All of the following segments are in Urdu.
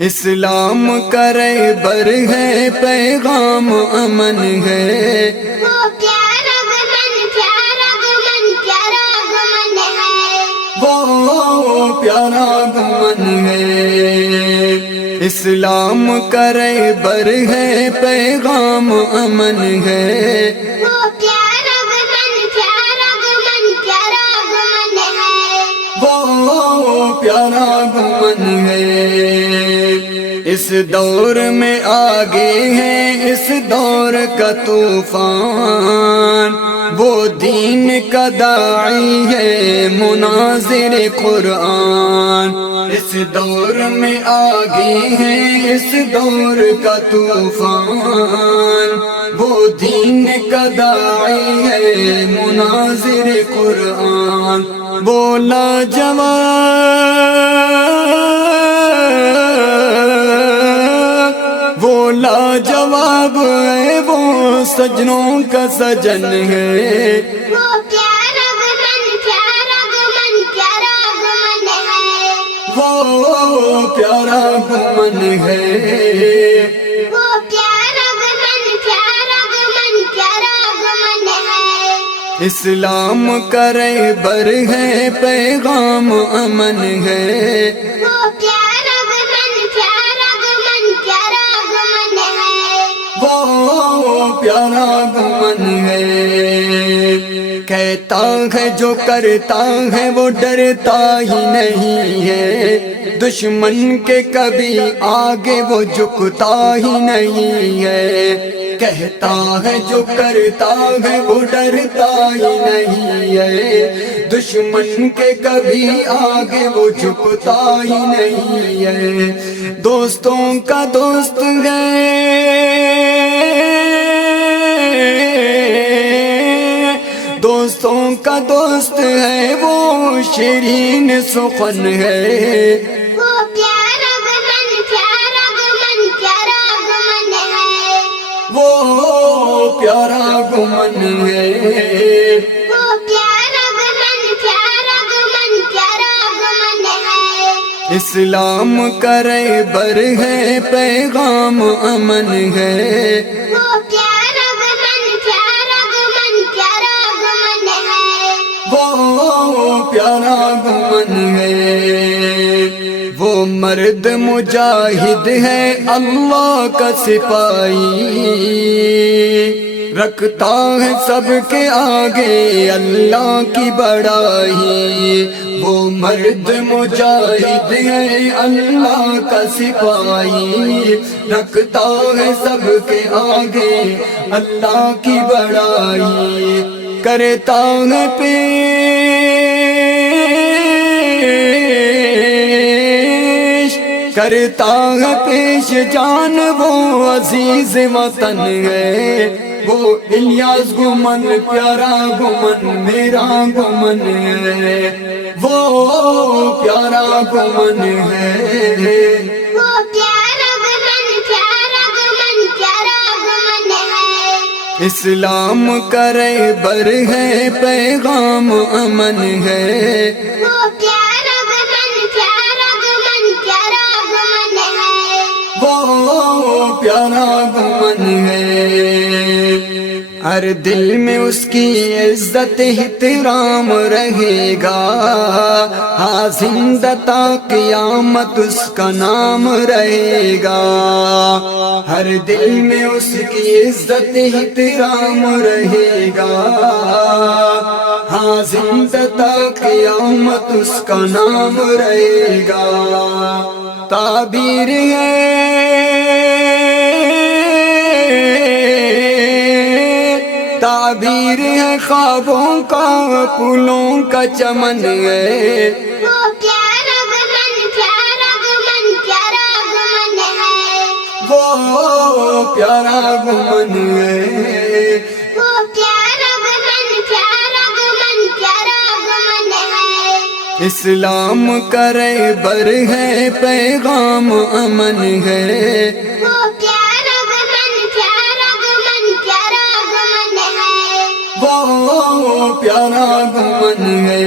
اسلام کرے بر ہے پیغام امن ہے، وہ پیارا گمن پیارا گمن پیارا گمن ہے، وہ پیارا گمن ہے۔ اسلام کرے بر ہے پیغام امن ہے، وہ پیارا گمن پیارا گمن پیارا گمن ہے، وہ پیارا گمن ہے۔ اس دور میں آگے ہے اس دور کا طوفان، وہ دین کا داعی ہے مناظر قرآن۔ اس دور میں آگے ہے اس دور کا طوفان، وہ دین کا داعی ہے مناظر قرآن۔ بولا جواب ہے وہ سجنوں کا سجن ہے، وہ پیارا گمن پیارا گمن پیارا گمن ہے، وہ پیارا گمن ہے۔ وہ پیارا گمن پیارا گمن پیارا گمن ہے، اسلام کرے بر ہے پیغام امن ہے، وہ پیارا گمن پیارا گمن پیارا گمن ہے، وہ پیارا گمن ہے۔ کہتا ہے جو کرتا ہے وہ ڈرتا ہی نہیں ہے، دشمن کے کبھی آگے وہ جھکتا ہی نہیں ہے۔ کہتا ہے جو کرتا ہے وہ ڈرتا ہی نہیں ہے، دشمن کے کبھی آگے وہ جھکتا ہی نہیں ہے۔ دوستوں کا دوست ہے، دوستوں کا دوست ہے وہ شیرین سخن ہے، وہ پیارا گمن پیارا گمن پیارا گمن ہے، وہ پیارا گمن ہے۔ وہ پیارا گمن پیارا گمن پیارا گمن ہے، اسلام کرے بر ہے پیغام امن ہے، وہ پیارا گمن پیارا گمن پیارا گمن ہے، وہ پیارا گمن ہے۔ وہ مرد مجاہد ہے اللہ کا سپاہی، رکھتا ہے سب کے آگے اللہ کی بڑائی۔ وہ مرد مجاہد ہے اللہ کا سپاہی، رکھتا ہے سب کے آگے اللہ کی بڑائی۔ کرتا ہے پیش، کرتا ہے پیش جان وہ عزیز وطن ہے، وہ الیاس گمن پیارا گمن میرا گمن ہے، وہ پیارا گمن ہے۔ وہ پیارا گمن پیارا گمن پیارا گمن ہے، اسلام کرے بر ہے پیغام امن ہے، وہ پیارا گمن پیارا گمن پیارا گمن ہے، وہ پیارا گمن ہے۔ ہر دل میں اس کی عزت احترام رہے گا، ہاں زندہ تا قیامت اس کا نام رہے گا۔ ہر دل میں اس کی عزت احترام رہے گا، ہاں زندہ تا قیامت اس کا نام رہے گا۔ تعبیر ہے تعبیر ہے خوابوں کا پھولوں کا چمن ہے، وہ پیارا گمن پیارا گمن پیارا گمن ہے، وہ پیارا گمن ہے۔ وہ پیارا گمن پیارا گمن پیارا گمن ہے، اسلام کرے بر ہے پیغام امن ہے، وہ پیارا گمن پیارا گمن پیارا گمن ہے، وہ پیارا گمن ہے۔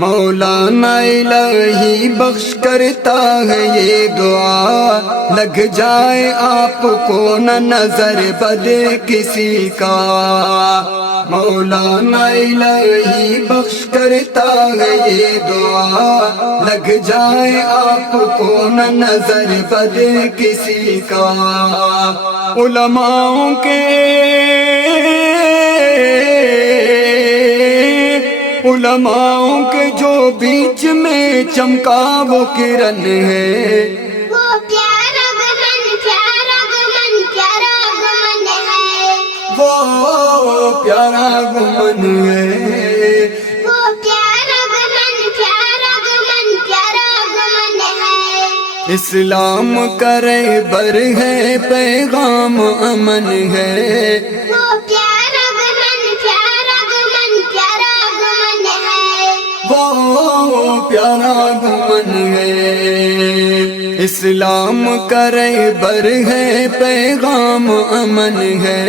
مولا مولانا الہی بخش کرتا ہے یہ دعا، لگ جائے آپ کو نہ نظر بد کسی کا، مولانا الہی بخش کرتا ہے یہ دعا، لگ جائے آپ کو نہ نظر بد کسی کا۔ علماؤں کے جو بیچ میں چمکا وہ کرن ہے، وہ پیارا گمن پیارا گمن پیارا گمن ہے، وہ پیارا گمن ہے، وہ پیارا گمن پیارا گمن پیارا گمن ہے۔ اسلام کرے بر ہے پیغام امن ہے، وہ پیارا گمن پیارا گمن پیارا گمن ہے، وہ پیارا گمن ہے۔ اسلام کرے بر ہے پیغام امن ہے،